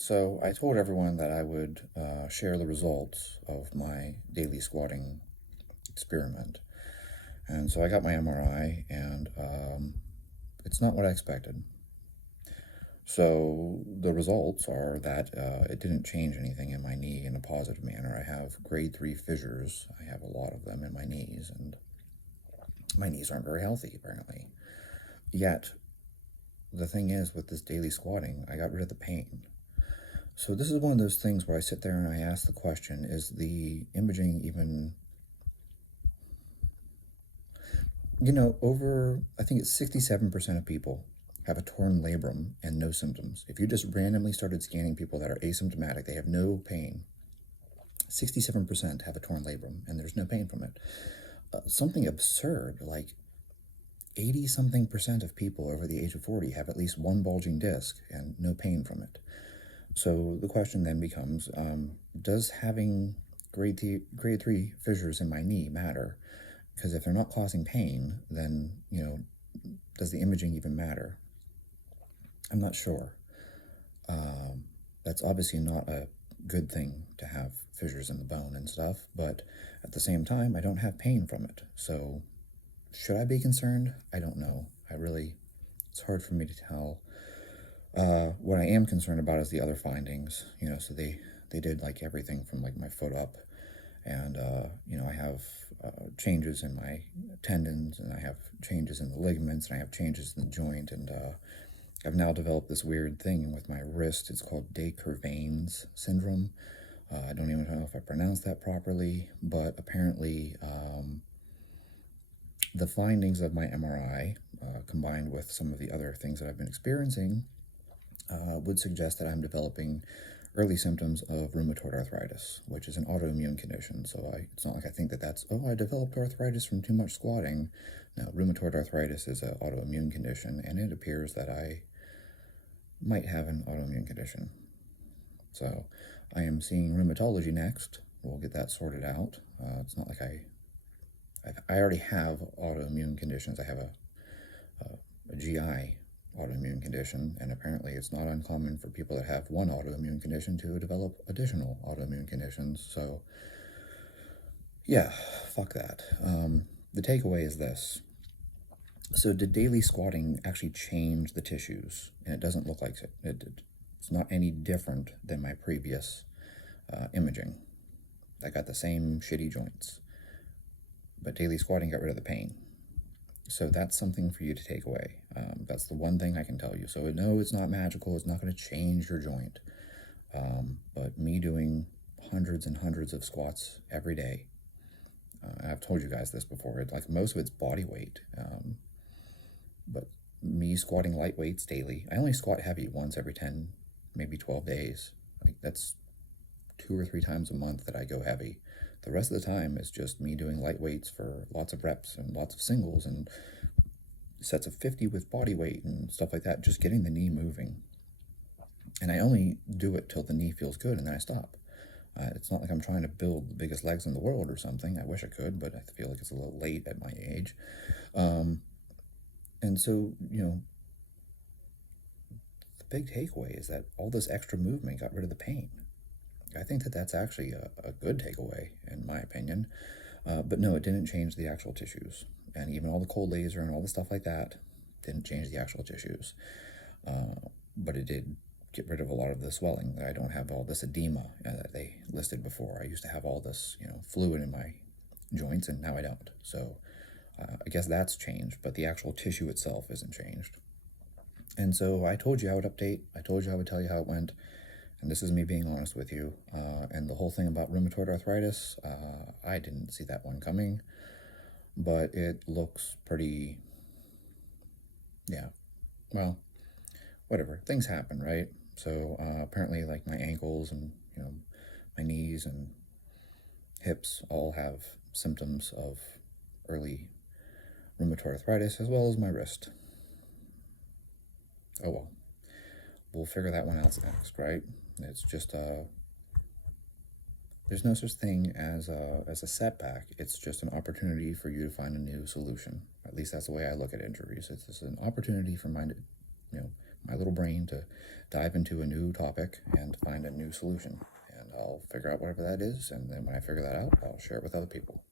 So I told everyone that I would share the results of my daily squatting experiment. And so I got my MRI, and it's not what I expected. So the results are that it didn't change anything in my knee in a positive manner. I have grade 3 fissures. I have a lot of them in my knees, and my knees aren't very healthy, apparently. Yet, the thing is, with this daily squatting, I got rid of the pain. So this is one of those things where I sit there and I ask the question, is the imaging even, I think it's 67% of people have a torn labrum and no symptoms. If you just randomly started scanning people that are asymptomatic, they have no pain, 67% have a torn labrum and there's no pain from it. Something absurd, like 80 something percent of people over the age of 40 have at least one bulging disc and no pain from it. So the question then becomes, does having grade 3 fissures in my knee matter? Because if they're not causing pain, then, does the imaging even matter? I'm not sure. That's obviously not a good thing to have fissures in the bone and stuff, but at the same time, I don't have pain from it. So should I be concerned? I don't know. It's hard for me to tell. What I am concerned about is the other findings. So they did like everything from like my foot up, and I have changes in my tendons, and I have changes in the ligaments, and I have changes in the joint, and I've now developed this weird thing with my wrist. It's called de Quervain's syndrome. I don't even know if I pronounced that properly, but apparently the findings of my MRI, combined with some of the other things that I've been experiencing, would suggest that I'm developing early symptoms of rheumatoid arthritis, which is an autoimmune condition. So it's not like I think that's, I developed arthritis from too much squatting. No, rheumatoid arthritis is an autoimmune condition, and it appears that I might have an autoimmune condition. So I am seeing rheumatology next. We'll get that sorted out. It's not like I already have autoimmune conditions. I have a GI autoimmune condition, and apparently it's not uncommon for people that have one autoimmune condition to develop additional autoimmune conditions. So yeah, fuck that. The takeaway is this. So did daily squatting actually change the tissues? And it doesn't look like it did. It's not any different than my previous imaging. I got the same shitty joints, but daily squatting got rid of the pain. So that's something for you to take away. That's the one thing I can tell you. So no, it's not magical. It's not going to change your joint. But me doing hundreds and hundreds of squats every day, and I've told you guys this before, like most of it's body weight. But me squatting light weights daily, I only squat heavy once every 10, maybe 12 days. Like that's 2 or 3 times a month that I go heavy. The rest of the time is just me doing light weights for lots of reps and lots of singles and sets of 50 with body weight and stuff like that, just getting the knee moving. And I only do it till the knee feels good, and then I stop. It's not like I'm trying to build the biggest legs in the world or something. I wish I could, but I feel like it's a little late at my age. And so, the big takeaway is that all this extra movement got rid of the pain. I think that that's actually a good takeaway, in my opinion. But no, it didn't change the actual tissues. And even all the cold laser and all the stuff like that didn't change the actual tissues. But it did get rid of a lot of the swelling. I don't have all this edema that they listed before. I used to have all this, fluid in my joints, and now I don't. So I guess that's changed, but the actual tissue itself isn't changed. And so I told you I would update. I told you I would tell you how it went. And this is me being honest with you. And the whole thing about rheumatoid arthritis, I didn't see that one coming. But it looks pretty, yeah, well, whatever. Things happen, right? So apparently, like my ankles and, my knees and hips all have symptoms of early rheumatoid arthritis, as well as my wrist. Oh well. We'll figure that one out next, right? It's just there's no such thing as a setback. It's just an opportunity for you to find a new solution. At least that's the way I look at injuries. It's an opportunity for my little brain to dive into a new topic and find a new solution. And I'll figure out whatever that is, and then when I figure that out, I'll share it with other people.